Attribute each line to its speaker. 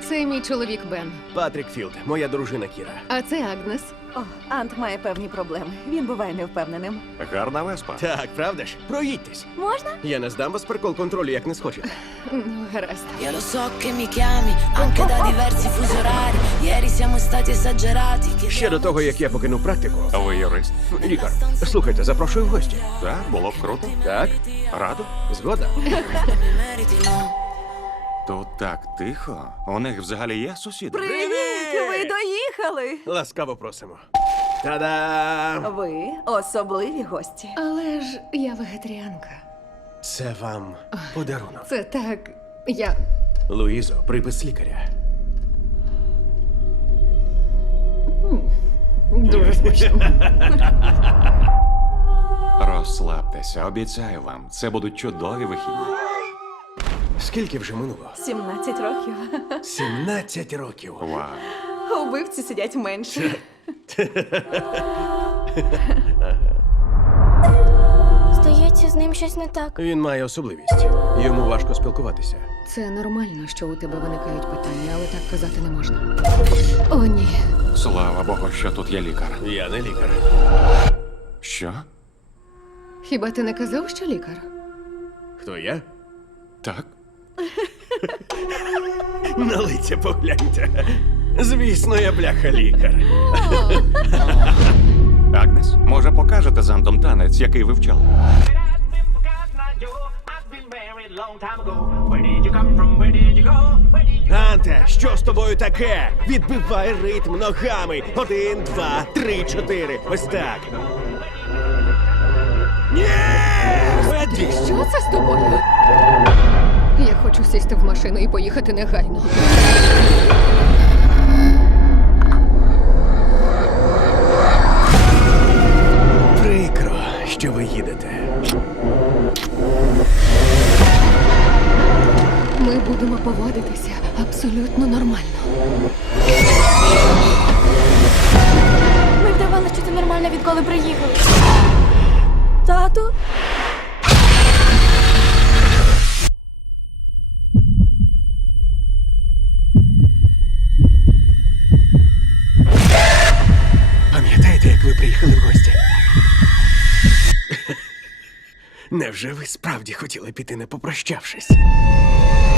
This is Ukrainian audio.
Speaker 1: Це мій чоловік Бен.
Speaker 2: Патрік Філд, моя дружина Кіра.
Speaker 1: А це Агнес.
Speaker 3: О, Ант має певні проблеми. Він буває невпевненим.
Speaker 4: Гарна веспа.
Speaker 2: Так, правда ж? Проїдьтесь.
Speaker 3: Можна?
Speaker 2: Я не здам вас прикол контролю, як не схочете.
Speaker 1: Ну, гаразд.
Speaker 5: Io lo so che mi chiami anche da diversi fusi orari. Ieri siamo stati esagerati.
Speaker 2: Ще до того, як я покинув практику.
Speaker 4: А ви юрист?
Speaker 2: Лікар, слухайте, запрошую в гості.
Speaker 4: Так, було б круто.
Speaker 2: Так?
Speaker 4: Радо?
Speaker 2: Згода?
Speaker 5: Meriti, no?
Speaker 4: Тут так тихо. У них взагалі є сусіди?
Speaker 3: Привіт! Ви доїхали!
Speaker 2: Ласкаво просимо. Та-дам!
Speaker 3: Ви особливі гості.
Speaker 1: Але ж я вегетаріанка.
Speaker 2: Це вам подарунок.
Speaker 1: Це так.
Speaker 2: Луїзо, припис лікаря.
Speaker 1: Дуже смачно.
Speaker 4: Розслабтеся, обіцяю вам. Це будуть чудові вихідні.
Speaker 2: Скільки вже минуло?
Speaker 3: 17 років.
Speaker 2: 17 років.
Speaker 4: Вау.
Speaker 3: Убивці сидять менше.
Speaker 6: Здається, з ним щось не так.
Speaker 2: Він має особливість. Йому важко спілкуватися.
Speaker 1: Це нормально, що у тебе виникають питання, але так казати не можна. О, ні.
Speaker 4: Слава Богу, що тут є лікар.
Speaker 2: Я не лікар.
Speaker 4: Що?
Speaker 1: Хіба ти не казав, що лікар?
Speaker 2: Хто я?
Speaker 4: Так?
Speaker 2: На лиця погляньте. Звісно, я бляха лікар.
Speaker 4: Агнес, може покажете з Антом танець, який вивчали?
Speaker 2: Анте, що з тобою таке? Відбивай ритм ногами. 1, 2, 3, 4. Ось так. Ні! Веди!
Speaker 1: Що це з тобою? Я хочу сісти в машину і поїхати негайно.
Speaker 2: Прикро, що ви їдете.
Speaker 1: Ми будемо поводитися абсолютно нормально.
Speaker 6: Ми вдавали, що це нормально, відколи приїхали.
Speaker 3: Тату?
Speaker 2: Пам'ятаєте, як ви приїхали в гості? Невже ви справді хотіли піти, не попрощавшись?